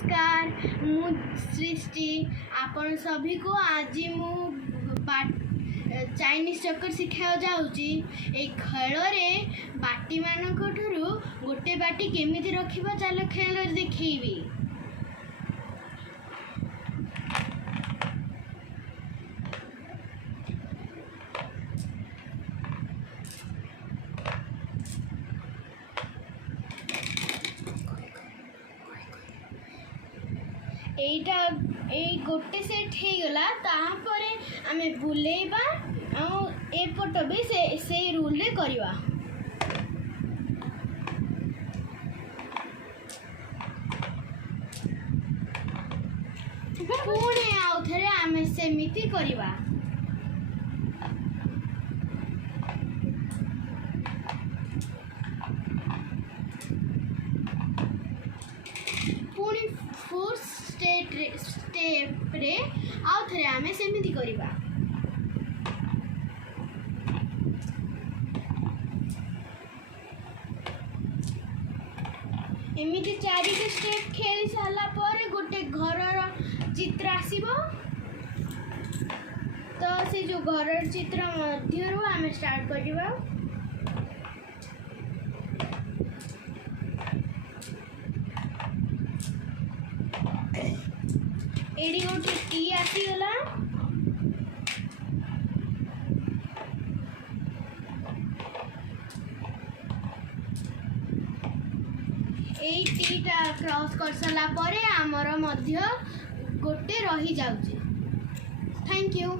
नमस्कार मु सृष्टि आपण सभी को आज मु चाइनीज चक्कर शिखा जाऊँगी ए खेल बाटी मानक ठुरु गोटे बाटी केमिति रखिबा चलो खेल देखैबी। एटा गोटे सेट हो गला तापरे आमे बुलेबा आ एपट भी से रूल रे करवा। पुणे आउ थरे आमे सेमिति करवा। पुणी फोर्थ स्टेप रे आउ थरे आमे सेमिति करवा। एमिति चारि के स्टेप खेली साला पर गोटे घर चित्र आसीबो। तो से जो घर चित्र मध्य रो आमे स्टार्ट करबा। एडी गोटे टी आसी गला। एई टीटा क्रॉस कर सला परे आमर मध्य गोटे रही जाउची। Thank you.